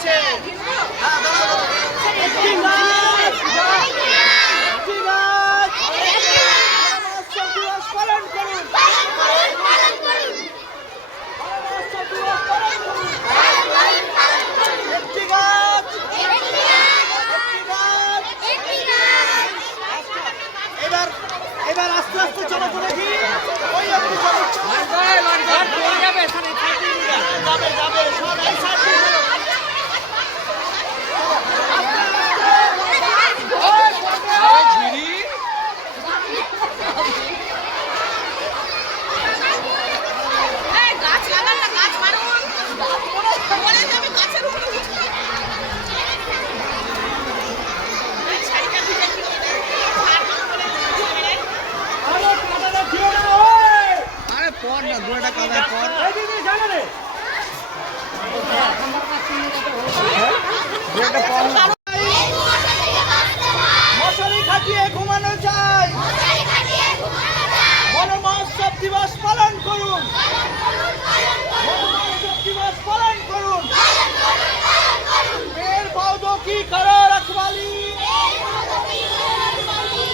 আছে। এবার আস্তে আস্তে চলো তো দেখি। ওই আপনি যাবে যাবে সব এই সাইড মশারি খাটিয়ে ঘুমানো চাই। বন মহোৎসব দিবস পালন করুন। দিবস পালন করুন। पेड़ पौधों की करो रखवाली,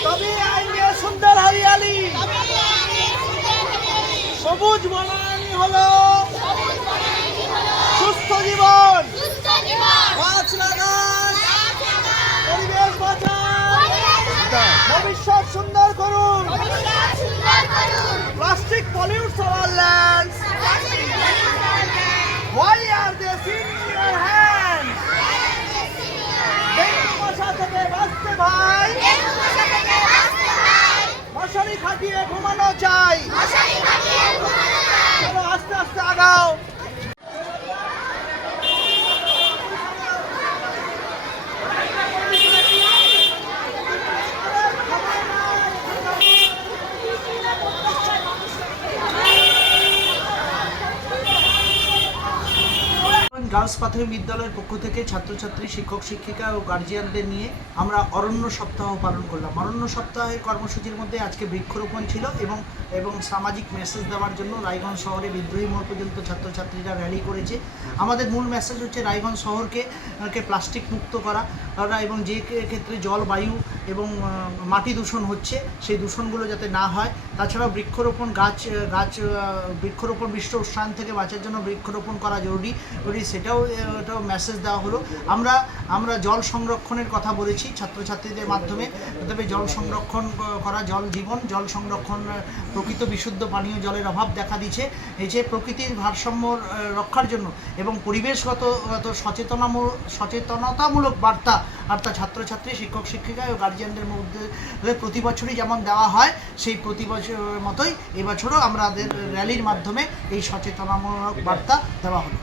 तभी आएंगे सुंदर हरियाली। সবুজ বনানী হলো সুস্থ জীবন। গাছ লাগান, পরিবেশ বাঁচান, ভবিষ্যৎ সুন্দর করুন। Plastic pollutes our lands, why are they in your hands? ডেঙ্গু মশা থেকে বাঁচতে ভাই, মশারি খাটিয়ে ঘুমানো চাই। চলো আস্তে আস্তে আগাও। গার্লস প্রাথমিক বিদ্যালয়ের পক্ষ থেকে ছাত্রছাত্রী, শিক্ষক শিক্ষিকা ও গার্জিয়ানদের নিয়ে আমরা অরণ্য সপ্তাহ পালন করলাম। অরণ্য সপ্তাহের কর্মসূচির মধ্যে আজকে বৃক্ষরোপণ ছিল এবং সামাজিক মেসেজ দেওয়ার জন্য রায়গঞ্জ শহরে বিদ্রোহী মোড় পর্যন্ত ছাত্রছাত্রীরা র্যালি করেছে। আমাদের মূল মেসেজ হচ্ছে রায়গঞ্জ শহরকে প্লাস্টিক মুক্ত করা এবং যে ক্ষেত্রে জল, বায়ু এবং মাটি দূষণ হচ্ছে সেই দূষণগুলো যাতে না হয়। তাছাড়াও বৃক্ষরোপণ, বৃক্ষরোপণ বিশ্ব উষ্ণায়ন থেকে বাঁচার জন্য বৃক্ষরোপণ করা জরুরি, সেটাও মেসেজ দেওয়া হলো। আমরা জল সংরক্ষণের কথা বলেছি ছাত্রছাত্রীদের মাধ্যমে। তবে জল সংরক্ষণ করা, জল জীবন, জল সংরক্ষণ, প্রকৃত বিশুদ্ধ পানীয় জলের অভাব দেখা দিচ্ছে। এই যে প্রকৃতির ভারসাম্য রক্ষার জন্য এবং পরিবেশগত সচেতনতামূলক বার্তা ছাত্রছাত্রী, শিক্ষক শিক্ষিকা ও গার্জিয়ানদের মধ্যে প্রতি বছরই যেমন দেওয়া হয় সেই প্রতি বছরের মতোই এবছরও আমাদের র্যালির মাধ্যমে এই সচেতনামূলক বার্তা দেওয়া হলো।